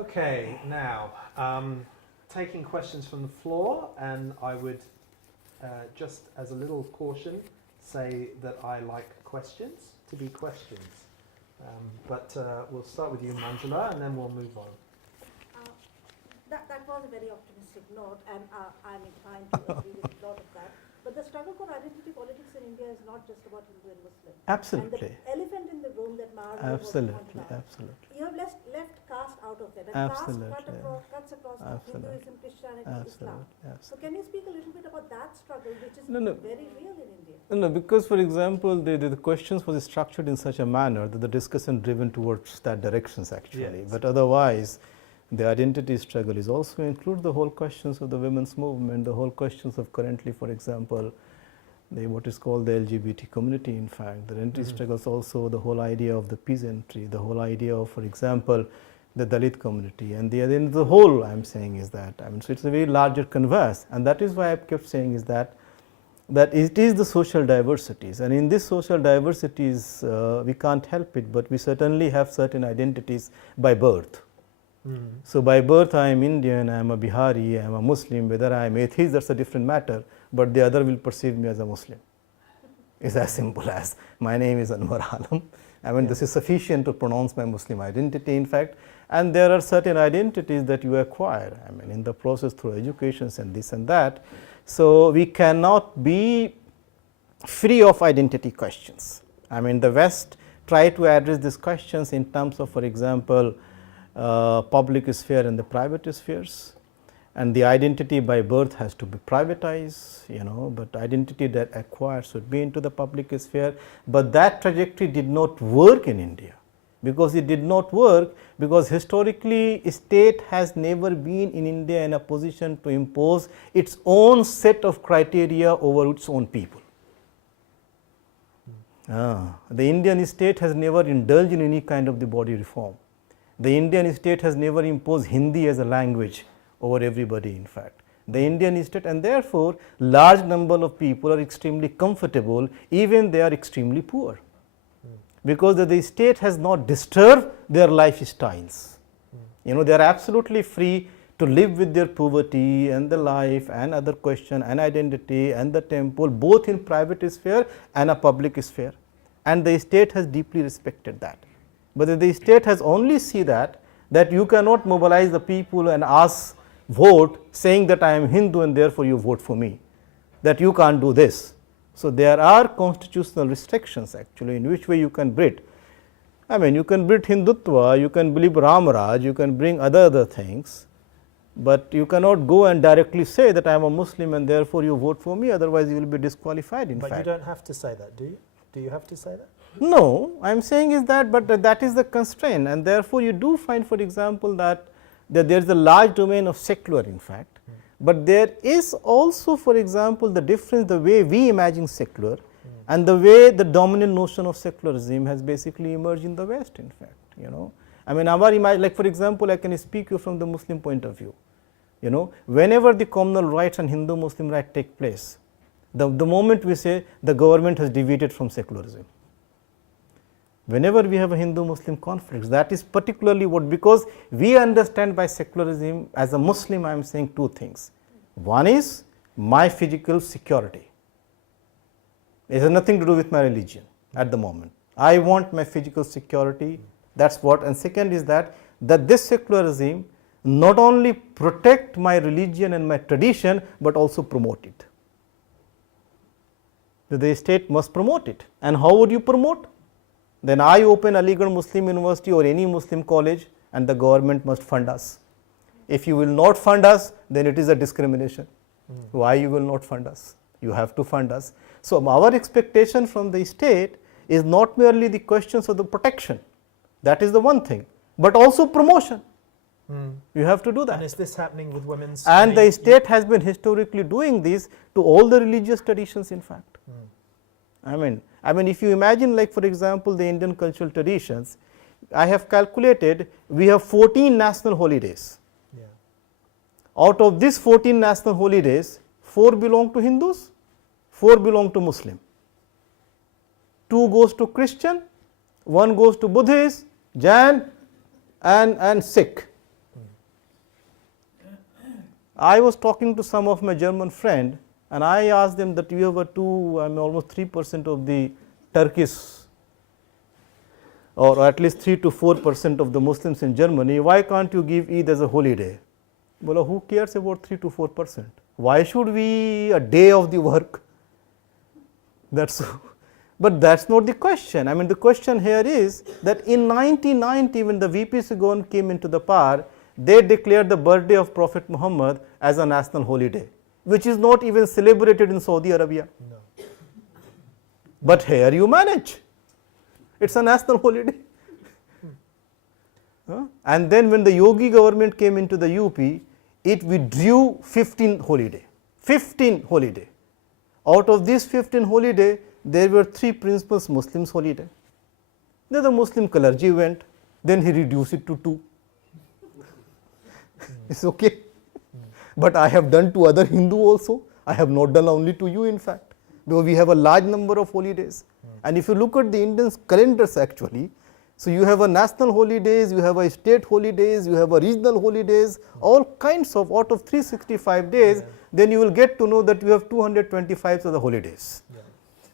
Okay, now taking questions from the floor, and I would just as a little caution say that I like questions to be questions. But we'll start with you, Manjula, and then we'll move on. That was a very optimistic note, and I'm inclined to agree with a lot of that. But the struggle for identity politics in India is not just about Hindu and Muslim. Absolutely. And the elephant in the room that Maher Absolutely, absolutely. You have left caste out of that, and Absolutely, caste cuts across Hinduism, Christianity, Islam. So can you speak a little bit about that struggle, which is very real in India? No, because for example, the questions was structured in such a manner that the discussion driven towards that directions actually. Yes. But otherwise, the identity struggle is also include the whole questions of the women's movement, the whole questions of currently, for example, what is called the LGBT community. In fact, the identity struggles also the whole idea of the peasantry, the whole idea of, for example, the Dalit community, and the whole I'm saying is that, so it's a very larger canvas, and that is why I kept saying is that it is the social diversities, and in this social diversities we can't help it, but we certainly have certain identities by birth. So by birth I am Indian, I am a Bihari, I am a Muslim, whether I am atheist, that's a different matter, but the other will perceive me as a Muslim. It's as simple as my name is Anwar Alam. This is sufficient to pronounce my Muslim identity in fact, and there are certain identities that you acquire, in the process through educations and this and that. So we cannot be free of identity questions. The West try to address these questions in terms of, for example, public sphere and the private spheres, and the identity by birth has to be privatized, but identity that acquired should be into the public sphere. But that trajectory did not work in India, because it did not work because historically state has never been in India in a position to impose its own set of criteria over its own people. The Indian state has never indulged in any kind of the body reform. The Indian state has never imposed Hindi as a language over everybody in fact. The Indian state, and therefore large number of people are extremely comfortable even they are extremely poor, because the state has not disturbed their lifestyles. They are absolutely free to live with their poverty and the life and other question and identity and the temple, both in private sphere and a public sphere, and the state has deeply respected that. But the state has only seen that you cannot mobilize the people and ask vote saying that I am Hindu and therefore you vote for me, that you can't do this. So there are constitutional restrictions actually in which way you can breed. You can breed Hindutva, you can believe Ramaraj, you can bring other things, but you cannot go and directly say that I am a Muslim and therefore you vote for me, otherwise you will be disqualified in fact. But you don't have to say that, do you? Do you have to say that? No, I am saying is that, but that is the constraint, and therefore you do find, for example, that there is a large domain of secular in fact, but there is also, for example, the difference the way we imagine secular and the way the dominant notion of secularism has basically emerged in the West in fact. Our image, like for example, I can speak you from the Muslim point of view. Whenever the communal rights and Hindu Muslim right take place, the moment we say the government has deviated from secularism. Whenever we have a Hindu-Muslim conflict, that is particularly what, because we understand by secularism as a Muslim, I am saying two things. One is my physical security. It has nothing to do with my religion at the moment. I want my physical security, that is what. And second is that this secularism not only protect my religion and my tradition, but also promote it. The state must promote it. And how would you promote? Then I open Aligarh Muslim University or any Muslim college and the government must fund us. If you will not fund us, then it is a discrimination. Why you will not fund us? You have to fund us. So our expectation from the state is not merely the questions of the protection, that is the one thing, but also promotion. You have to do that. And is this happening with women's? And the state has been historically doing this to all the religious traditions in fact. If you imagine, like for example, the Indian cultural traditions, I have calculated we have 14 national holidays. Out of these 14 national holidays, 4 belong to Hindus, 4 belong to Muslim, 2 goes to Christian, 1 goes to Buddhist, Jain and Sikh. I was talking to some of my German friend and I asked them that you have almost 3% of the Turkish, or at least 3 to 4% of the Muslims in Germany, why can't you give Eid as a holiday? Well, who cares about 3 to 4%? Why should we a day of the work? But that's not the question. I mean, the question here is that in 1990, when the VP government came into the power, they declared the birthday of Prophet Muhammad as a national holiday, which is not even celebrated in Saudi Arabia. No. But here you manage. It's a national holiday. And then when the Yogi government came into the UP, it withdrew 15 holiday. 15 holiday. Out of these 15 holiday, there were 3 principles Muslims holiday. Then the Muslim clergy went, then he reduced it to 2. It's okay. But I have done to other Hindu also. I have not done only to you, in fact, because we have a large number of holidays. And if you look at the Indian calendars actually, so you have a national holidays, you have a state holidays, you have a regional holidays, all kinds of, out of 365 days, then you will get to know that you have 225 of the holidays.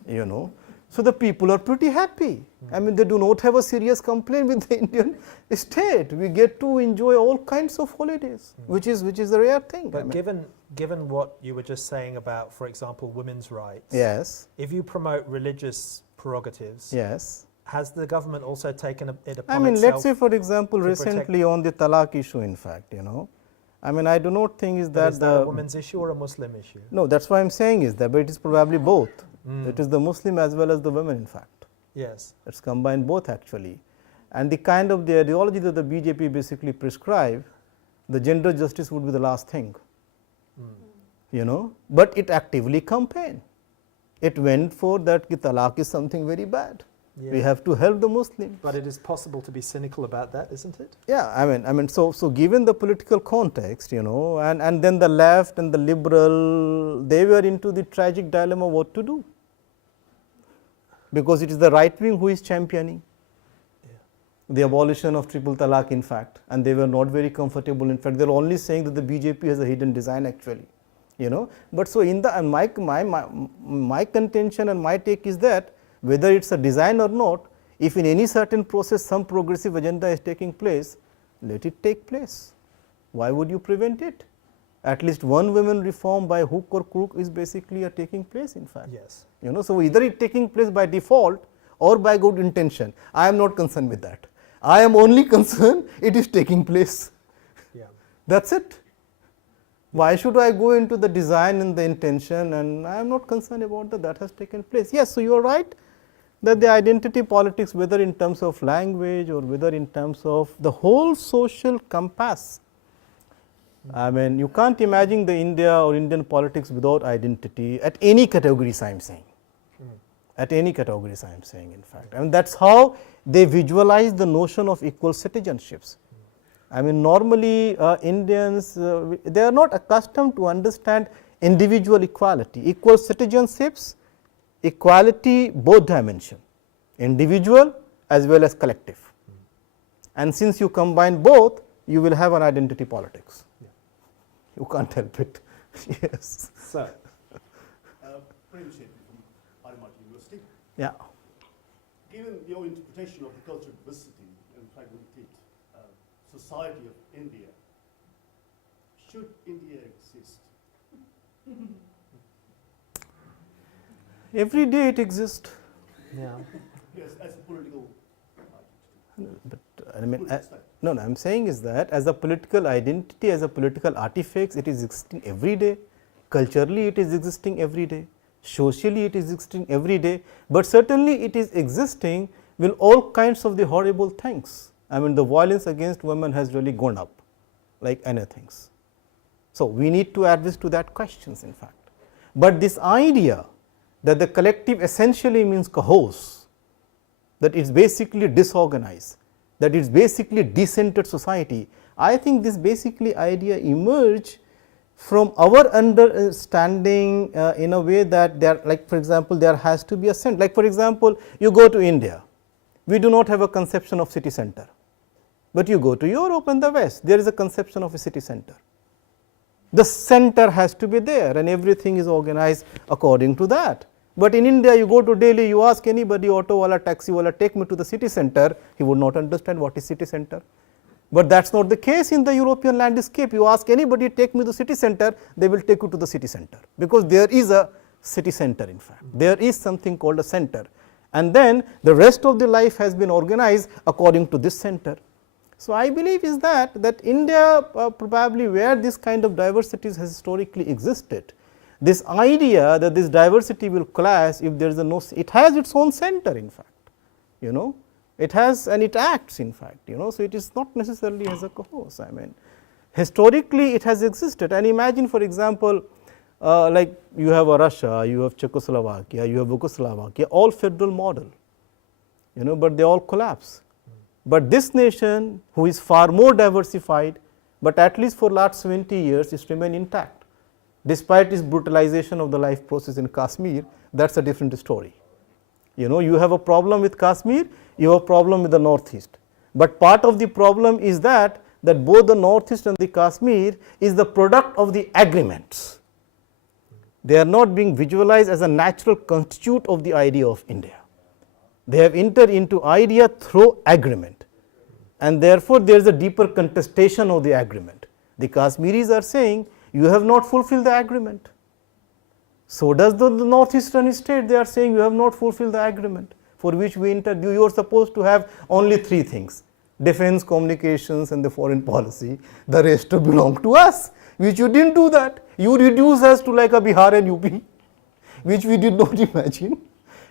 You know, so the people are pretty happy. I mean, they do not have a serious complaint with the Indian state. We get to enjoy all kinds of holidays, which is a rare thing. But given what you were just saying about, for example, women's rights. Yes. If you promote religious prerogatives. Yes. Has the government also taken it upon I mean, itself? let's say, for example, recently on the talaq issue, in fact, you know, I mean, I do not think is that a women's issue or a Muslim issue? No, that's why I'm saying is that, but it is probably both. It is the Muslim as well as the women, in fact. Yes. It's combined both actually. And the kind of the ideology that the BJP basically prescribe, the gender justice would be the last thing. You know, but it actively campaigned. It went for that talaq is something very bad. We have to help the Muslims. But it is possible to be cynical about that, isn't it? Yeah, I mean, so given the political context, you know, and then the left and the liberal, they were into the tragic dilemma what to do, because it is the right wing who is championing the abolition of triple talaq, in fact, and they were not very comfortable. In fact, they are only saying that the BJP has a hidden design actually, you know. But so in the my contention and my take is that whether it's a design or not, if in any certain process some progressive agenda is taking place, let it take place. Why would you prevent it? At least one women reform by hook or crook is basically taking place, in fact. Yes. You know, so either it taking place by default or by good intention. I am not concerned with that. I am only concerned it is taking place. Yeah. That's it. Why should I go into the design and the intention, and I am not concerned about that has taken place. Yes, so you are right that the identity politics, whether in terms of language or whether in terms of the whole social compass, I mean, you can't imagine the India or Indian politics without identity at any categories I am saying. At any categories I am saying, in fact. I mean, that's how they visualize the notion of equal citizenships. I mean, normally Indians, they are not accustomed to understand individual equality. Equal citizenships, equality, both dimension, individual as well as collective. And since you combine both, you will have an identity politics. You can't help it. Yes. So, Prem Shetty from Harvard University. Yeah. Given your interpretation of the cultural diversity and fragmented society of India, should India exist? Every day it exists. yeah. Yes, as a political But I mean, no, I'm saying is that as a political identity, as a political artifact, it is existing every day. Culturally, it is existing every day. Socially, it is existing every day. But certainly, it is existing with all kinds of the horrible things. I mean, the violence against women has really gone up, like anything. So we need to address to that questions, in fact. But this idea that the collective essentially means chaos, that it's basically disorganized, that it's basically decentered society. I think this basically idea emerged from our understanding in a way that there, like for example, there has to be a center. Like for example, you go to India, we do not have a conception of city center, but you go to Europe and the West, there is a conception of a city center. The center has to be there and everything is organized according to that. But in India, you go to Delhi, you ask anybody, auto wala, taxi wala, take me to the city center, he would not understand what is city center. But that is not the case in the European landscape. You ask anybody, take me to the city center, they will take you to the city center, because there is a city center in fact. There is something called a center, and then the rest of the life has been organized according to this center. So, I believe is that India probably where this kind of diversities has historically existed, this idea that this diversity will clash if there is a no, it has its own center in fact, you know, it has and it acts in fact, you know. So, it is not necessarily as a cohorse. I mean, historically it has existed, and imagine for example, like you have a Russia, you have Czechoslovakia, you have Yugoslavia, all federal model, you know, but they all collapse. But this nation, who is far more diversified, but at least for last 70 years is remain intact, despite its brutalization of the life process in Kashmir. That is a different story. You know, you have a problem with Kashmir, you have a problem with the Northeast, but part of the problem is that both the Northeast and the Kashmir is the product of the agreements. They are not being visualized as a natural constitute of the idea of India. They have entered into idea through agreement, and therefore there is a deeper contestation of the agreement. The Kashmiris are saying you have not fulfilled the agreement. So does the northeastern state, they are saying you have not fulfilled the agreement for which we entered. You are supposed to have only three things: defense, communications and the foreign policy. The rest to belong to us, which you didn't do that. You reduce us to like a Bihar and UP, which we did not imagine.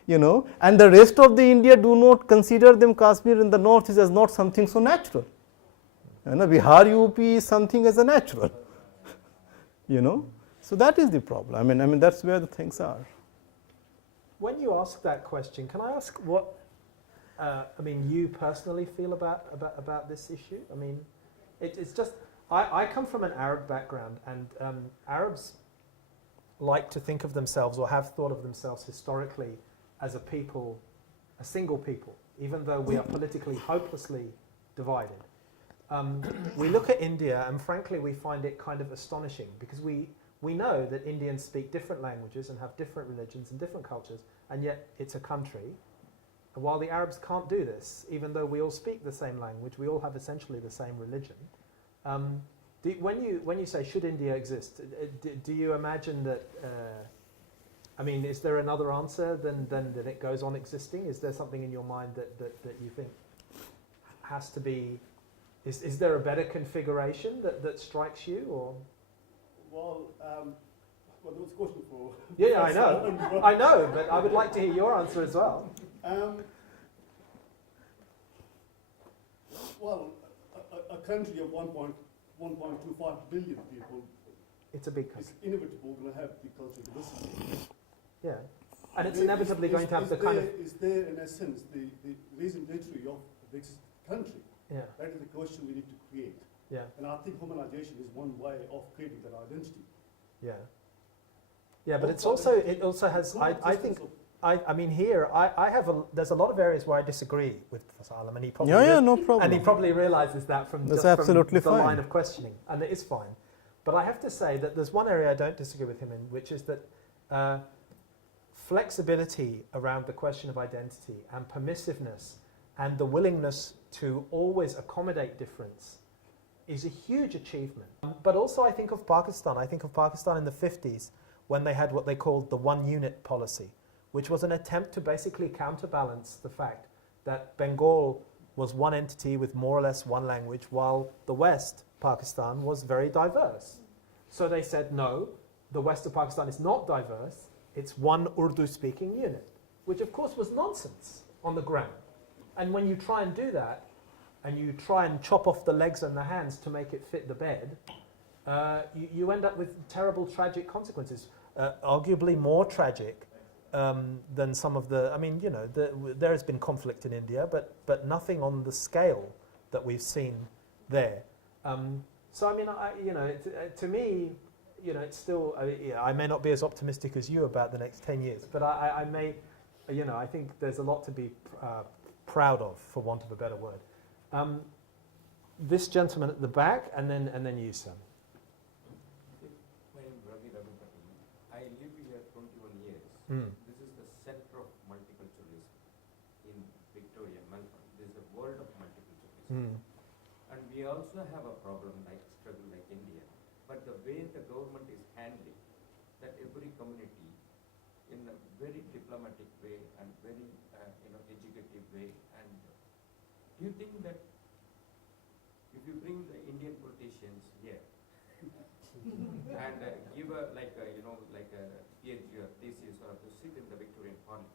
You know, and the rest of the India do not consider them, Kashmir in the north is as not something so natural. You know, Bihar, UP is something as a natural. You know, so that is the problem. I mean that is where the things are. When you ask that question, can I ask what I mean you personally feel about this issue? I mean, it's just I come from an Arab background, and Arabs like to think of themselves, or have thought of themselves historically, as a people, a single people, even though we are politically hopelessly divided. We look at India, and frankly we find it kind of astonishing, because we know that Indians speak different languages and have different religions and different cultures, and yet it's a country. While the Arabs can't do this, even though we all speak the same language, we all have essentially the same religion. When you say should India exist, do you imagine that I mean, is there another answer than that it goes on existing? Is there something in your mind that you think has to be, is there a better configuration that strikes you? Or? Well, there was a question for... Yeah, I know, but I would like to hear your answer as well. Well, a country of 1.25 billion people, it's a big country. It's inevitable going to have the cultural diversity. Yeah, and it's inevitably going to have the kind of... Is there, in essence, the reason literally of the country? Yeah. That is the question we need to create. Yeah. And I think homogenization is one way of creating that identity. Yeah. Yeah, but it also has, I think, I mean here, there's a lot of areas where I disagree with Professor Alam, and he probably no problem. And he probably realizes that from That's just absolutely from the fine. line of questioning, and it is fine. But I have to say that there's one area I don't disagree with him in, which is that flexibility around the question of identity and permissiveness and the willingness to always accommodate difference is a huge achievement. But also I think of Pakistan. I think of Pakistan in the 50s when they had what they called the one unit policy, which was an attempt to basically counterbalance the fact that Bengal was one entity with more or less one language, while the West, Pakistan, was very diverse. So they said, no, the West of Pakistan is not diverse, it's one Urdu-speaking unit, which of course was nonsense on the ground. And when you try and do that, and you try and chop off the legs and the hands to make it fit the bed, you end up with terrible, tragic consequences, arguably more tragic than some of the, I mean, you know, there has been conflict in India, but nothing on the scale that we've seen there. So, I mean, you know, to me, you know, it's still, I may not be as optimistic as you about the next 10 years, but I may, you know, I think there's a lot to be proud of, for want of a better word. This gentleman at the back, and then you, Sam. This is the center of multiculturalism in Victoria, Melbourne. This is a world of multiculturalism. And we also have a problem like struggle like India. But the way the government is handling that every community in a very diplomatic way and very educative way. And do you think that if you bring the Indian politicians here and give a like a PhD or thesis or to sit in the Victorian Parliament,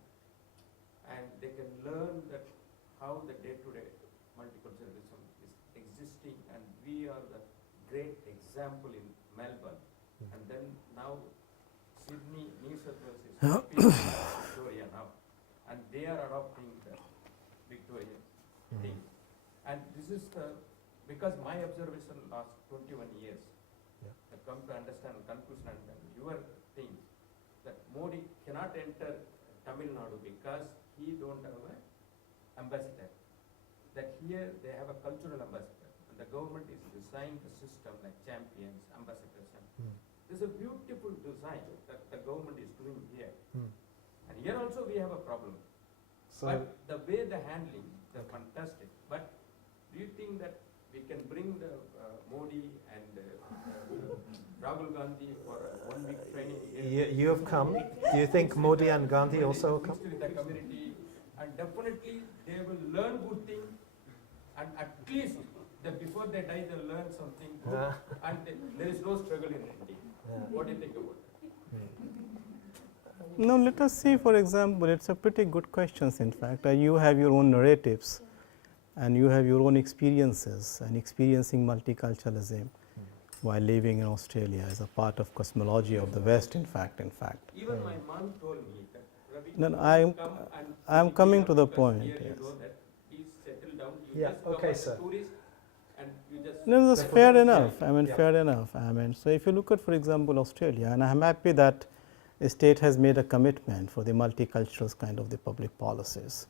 and they can learn that how the day-to-day multiculturalism is existing, and we are the great example in Melbourne, and then now Sydney, New South Wales is copying Victoria now, and they are adopting the Victorian thing, and this is the because my observation last 21 years, I come to understand conclusion and your things that Modi cannot enter Tamil Nadu because he don't have an ambassador. That here they have a cultural ambassador, and the government is designing the system like champions, ambassadors. This is a beautiful design that the government is doing here. And here also we have a problem. So but the way the handling, they're fantastic. But do you think that we can bring the Modi and Rahul Gandhi for 1 week training here? you have come. Do you think Modi and Gandhi also will come? With the community, and definitely they will learn good thing, and at least before they die they'll learn something good, and there is no struggle in India. What do you think about that? No, let us see, for example, it's a pretty good question, in fact. You have your own narratives and you have your own experiences and experiencing multiculturalism while living in Australia as a part of cosmology of the West, in fact. Even my mom told me that, Ravi, No, no, I am coming to the point. Here Yes. you know that please settle down. You Yeah, just come okay, as a sir. tourist and you just No, that's fair enough. Yeah. Fair enough. So if you look at, for example, Australia, and I am happy that the state has made a commitment for the multicultural kind of the public policies.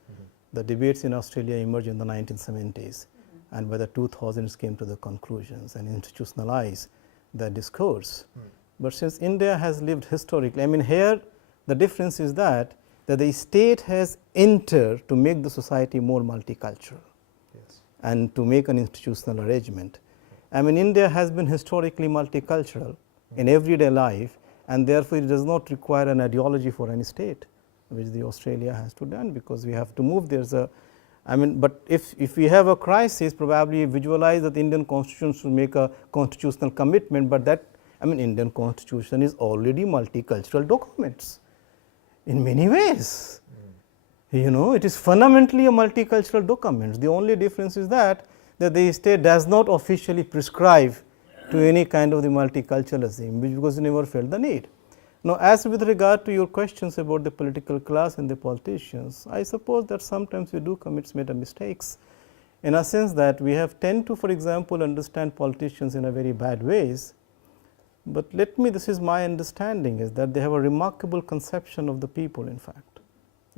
The debates in Australia emerged in the 1970s, and by the 2000s came to the conclusions and institutionalized the discourse. But since India has lived historically, here the difference is that the state has entered to make the society more multicultural. Yes. And to make an institutional arrangement. India has been historically multicultural in everyday life, and therefore it does not require an ideology for any state, which the Australia has to do, because we have to move. But if we have a crisis, probably visualize that the Indian constitution should make a constitutional commitment, but that Indian constitution is already multicultural documents in many ways. It is fundamentally a multicultural document. The only difference is that the state does not officially prescribe to any kind of the multiculturalism, because it never felt the need. Now, as with regard to your questions about the political class and the politicians, I suppose that sometimes we do commit mistakes, in a sense that we have tend to, for example, understand politicians in a very bad ways. But this is my understanding, is that they have a remarkable conception of the people, in fact.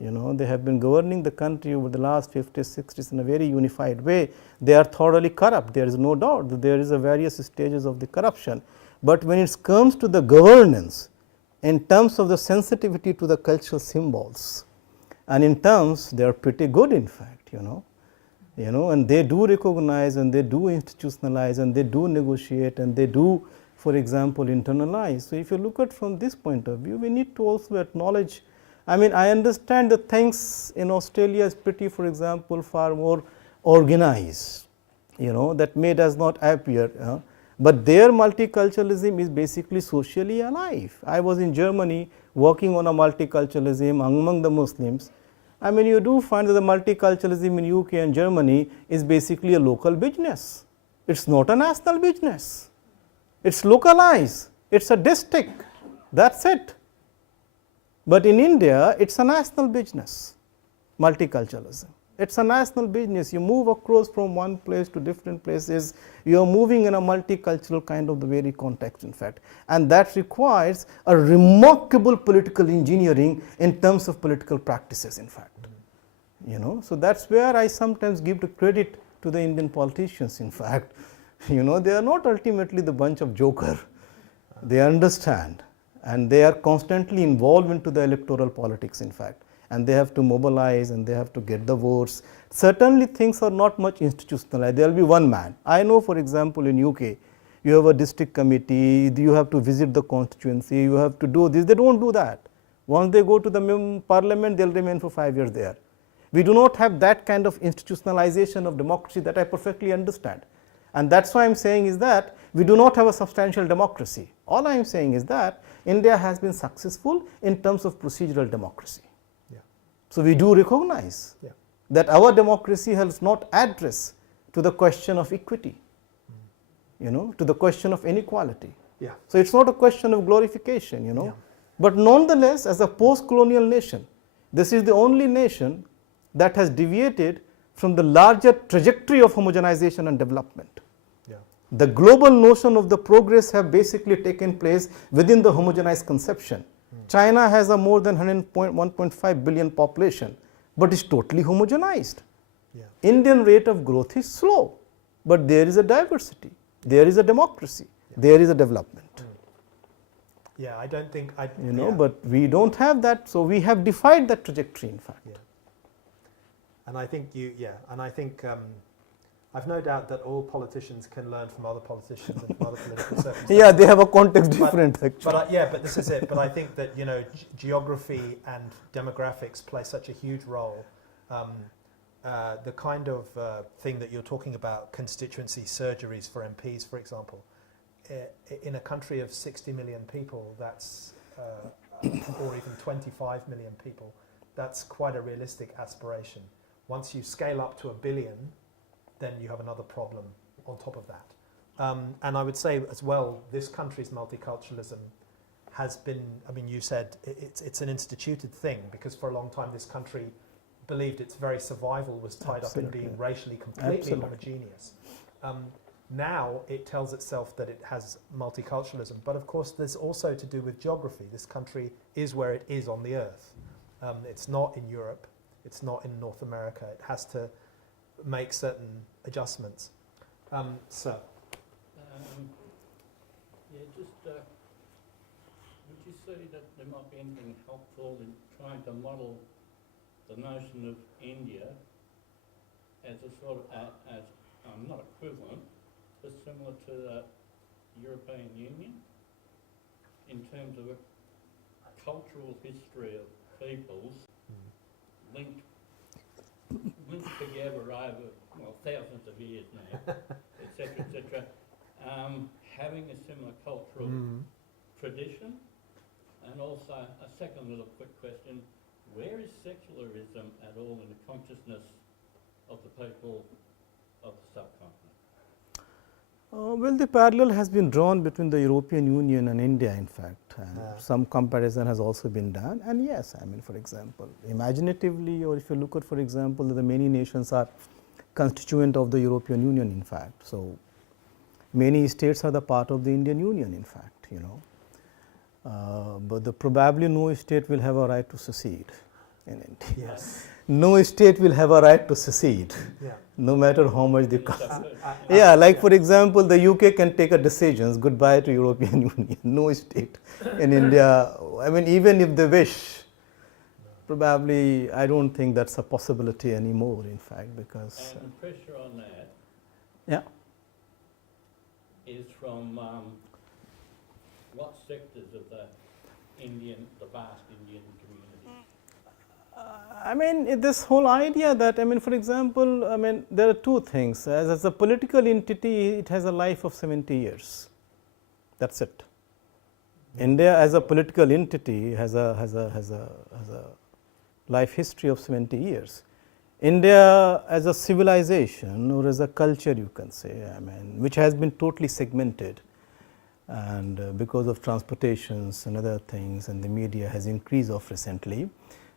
They have been governing the country over the last 50s, 60s in a very unified way. They are thoroughly corrupt. There is no doubt that there is a various stages of the corruption. But when it comes to the governance, in terms of the sensitivity to the cultural symbols, and in terms, they are pretty good, in fact, and they do recognize, and they do institutionalize, and they do negotiate, and they do, for example, internalize. So if you look at from this point of view, we need to also acknowledge. I understand that things in Australia is pretty, for example, far more organized, that does not appear, but their multiculturalism is basically socially alive. I was in Germany working on a multiculturalism among the Muslims. You do find that the multiculturalism in UK and Germany is basically a local business. It's not a national business. It's localized. It's a district. That's it. But in India, it's a national business, multiculturalism. It's a national business. You move across from one place to different places. You are moving in a multicultural kind of the very context, in fact. And that requires a remarkable political engineering in terms of political practices, in fact. So that's where I sometimes give the credit to the Indian politicians, in fact. They are not ultimately the bunch of joker. They understand. and they are constantly involved into the electoral politics in fact, and they have to mobilize and they have to get the votes. Certainly things are not much institutionalized, there will be one man. I know for example in UK, you have a district committee, you have to visit the constituency, you have to do this, they do not do that. Once they go to the parliament, they will remain for 5 years there. We do not have that kind of institutionalization of democracy that I perfectly understand. And that is why I am saying is that we do not have a substantial democracy. All I am saying is that India has been successful in terms of procedural democracy. Yeah. So we do recognize that our democracy has not addressed to the question of equity, to the question of inequality. Yeah. So it is not a question of glorification, but nonetheless as a post-colonial nation, this is the only nation that has deviated from the larger trajectory of homogenization and development. Yeah. The global notion of the progress have basically taken place within the homogenized conception. China has a more than 1.5 billion population, but is totally homogenized. Yeah. Indian rate of growth is slow, but there is a diversity, there is a democracy, there is a development. Yeah, I don't think but we don't have that, so we have defied that trajectory in fact. Yeah. And I think I've no doubt that all politicians can learn from other politicians and from other political circumstances. Yeah, they have a context different actually. But this is it. But I think that geography and demographics play such a huge role. The kind of thing that you're talking about, constituency surgeries for MPs, for example, in a country of 60 million people, that's or even 25 million people, that's quite a realistic aspiration. Once you scale up to 1 billion, then you have another problem on top of that. And I would say as well, this country's multiculturalism has been, you said it's an instituted thing, because for a long time this country believed its very survival was tied up in being racially completely homogeneous. Now it tells itself that it has multiculturalism, but of course there's also to do with geography. This country is where it is on the earth. It's not in Europe, it's not in North America. It has to make certain adjustments. So. Would you say that there might be anything helpful in trying to model the notion of India as a sort of, not equivalent, but similar to the European Union in terms of a cultural history of peoples linked together over thousands of years now, etc., having a similar cultural tradition? And also a second little quick question: where is secularism at all in the consciousness of the people of the subcontinent? Well, the parallel has been drawn between the European Union and India in fact, and some comparison has also been done. And yes, for example, imaginatively, or if you look at, for example, the many nations are constituent of the European Union in fact. So many states are the part of the Indian Union in fact, but probably no state will have a right to secede in India. Yes. No state will have a right to secede, no matter how much they cost. For example, the UK can take a decision, goodbye to European Union. No state in India, even if they wish, probably I don't think that's a possibility anymore in fact, because and the pressure on that is from what sectors of the vast Indian community? This whole idea that, for example, there are two things. As a political entity, it has a life of 70 years. That's it. India as a political entity has a life history of 70 years. India as a civilization or as a culture, you can say, which has been totally segmented, and because of transportations and other things, and the media has increased of recently,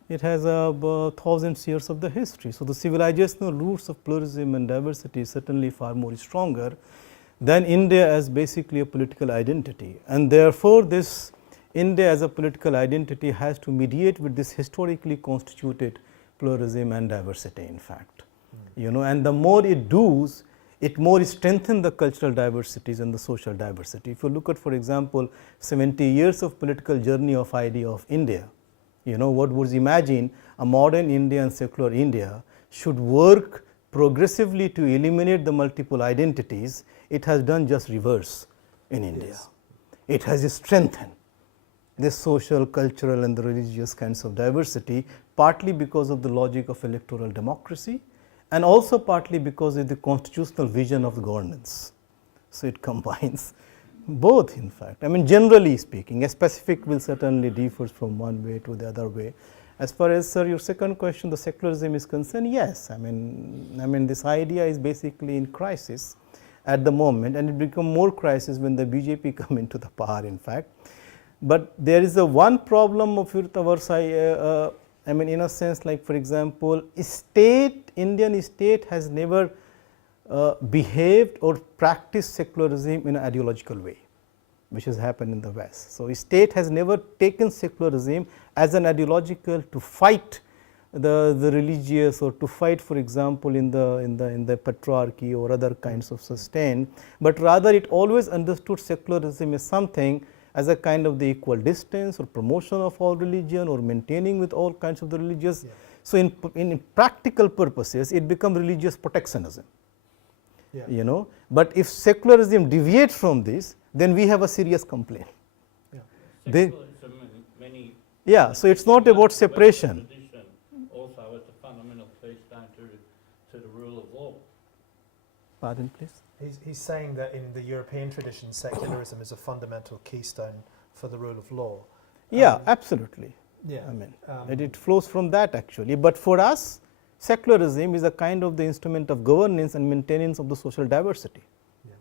it has thousands of years of the history. So the civilizational roots of pluralism and diversity is certainly far more stronger than India as basically a political identity, and therefore this India as a political identity has to mediate with this historically constituted pluralism and diversity in fact. And the more it does, it more strengthened the cultural diversities and the social diversity. If you look at, for example, 70 years of political journey of idea of India, you know, what was imagined a modern India and secular India should work progressively to eliminate the multiple identities, it has done just reverse in India. Yes. It has strengthened this social, cultural and the religious kinds of diversity, partly because of the logic of electoral democracy and also partly because of the constitutional vision of the governance. So, it combines both in fact. I mean, generally speaking, a specific will certainly differ from one way to the other way. As far as, sir, your second question, the secularism is concerned, yes, I mean this idea is basically in crisis at the moment, and it become more crisis when the BJP come into the power in fact. But there is a one problem of our side, I mean in a sense, like for example, Indian state has never behaved or practiced secularism in an ideological way, which has happened in the West. So, state has never taken secularism as an ideological to fight the religious or to fight, for example, in the patriarchy or other kinds of sustain, but rather it always understood secularism as something as a kind of the equal distance or promotion of all religion or maintaining with all kinds of the religious. Yeah. So, in practical purposes it becomes religious protectionism, yeah. You know, but if secularism deviates from this, then we have a serious complaint. Yeah. Secularism in many, yeah, so it's not about separation. Also, it's a fundamental keystone to the rule of law. Pardon, please. He's saying that in the European tradition, secularism is a fundamental keystone for the rule of law. Yeah, absolutely. Yeah, I mean, it flows from that actually. But for us, secularism is a kind of the instrument of governance and maintenance of the social diversity. Yeah.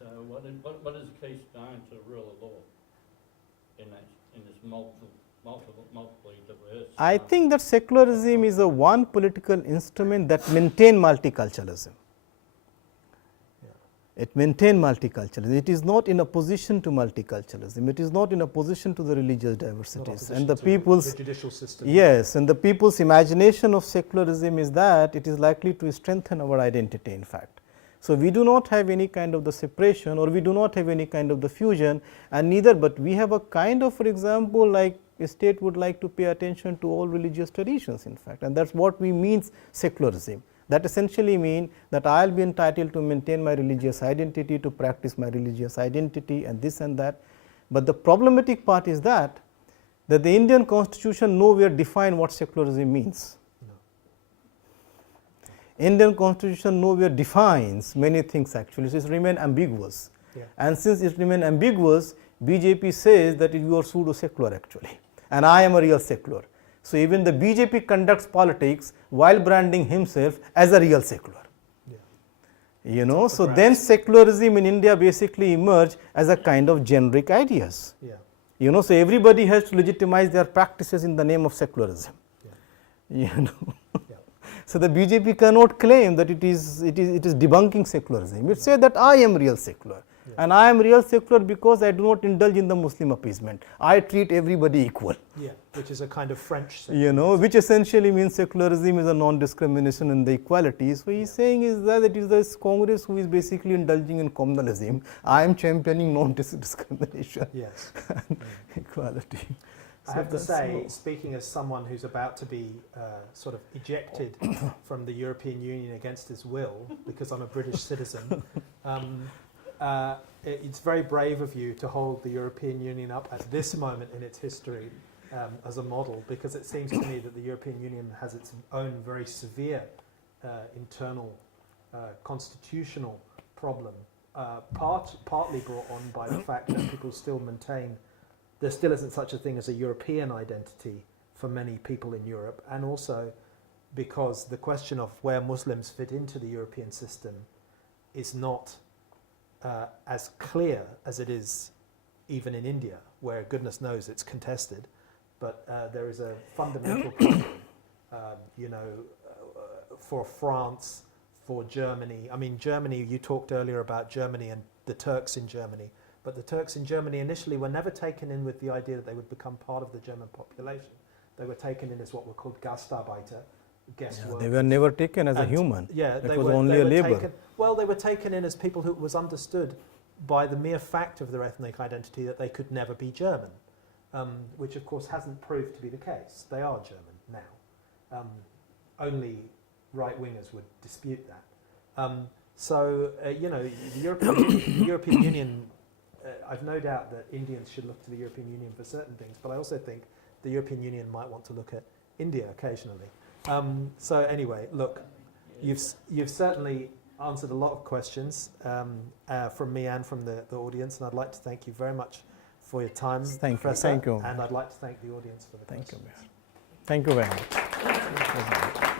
So, what is keystone to the rule of law in this multiply diverse? I think that secularism is a one political instrument that maintain multiculturalism. It maintains multiculturalism. It is not in opposition to multiculturalism. It is not in opposition to the religious diversities. And the people's the judicial system. Yes, and the people's imagination of secularism is that it is likely to strengthen our identity in fact. So, we do not have any kind of the separation or we do not have any kind of the fusion and neither, but we have a kind of, for example, like a state would like to pay attention to all religious traditions in fact, and that is what we means secularism. That essentially mean that I will be entitled to maintain my religious identity, to practice my religious identity and this and that. But the problematic part is that the Indian constitution nowhere define what secularism means. No. Indian constitution nowhere defines many things actually, so it remain ambiguous. Yeah. And since it remain ambiguous, BJP says that you are pseudo secular actually and I am a real secular. So, even the BJP conducts politics while branding himself as a real secular. Yeah. You know, so then secularism in India basically emerged as a kind of generic ideas. Yeah. You know, so everybody has to legitimize their practices in the name of secularism. Yeah. You know. Yeah. So, the BJP cannot claim that it is debunking secularism. It says that I am real secular. Yeah. And I am real secular because I do not indulge in the Muslim appeasement. I treat everybody equal. Yeah, which is a kind of French secularism. You know, which essentially means secularism is a non-discrimination and the equality. So, he is saying is that it is the Congress who is basically indulging in communalism. I am championing non-discrimination. Yes. And equality. I have to say, speaking as someone who's about to be sort of ejected from the European Union against his will because I'm a British citizen, it's very brave of you to hold the European Union up at this moment in its history as a model, because it seems to me that the European Union has its own very severe internal constitutional problem, partly brought on by the fact that people still maintain there still isn't such a thing as a European identity for many people in Europe, and also because the question of where Muslims fit into the European system is not as clear as it is even in India, where goodness knows it's contested, but there is a fundamental problem, you know, for France, for Germany. I mean, Germany, you talked earlier about Germany and the Turks in Germany, but the Turks in Germany initially were never taken in with the idea that they would become part of the German population. They were taken in as what were called Gastarbeiter, guest They were never taken as a And, human. Yeah, It was only a labor. They were taken in as people who it was understood by the mere fact of their ethnic identity that they could never be German, which of course hasn't proved to be the case. They are German now. Only right-wingers would dispute that. The European Union, I've no doubt that Indians should look to the European Union for certain things, but I also think the European Union might want to look at India occasionally. So anyway, look, you've certainly answered a lot of questions from me and from the audience, and I'd like to thank you very much for your time, Thank you. Professor, Thank you. and I'd like to thank the audience for the Thank you. questions. Thank you very much.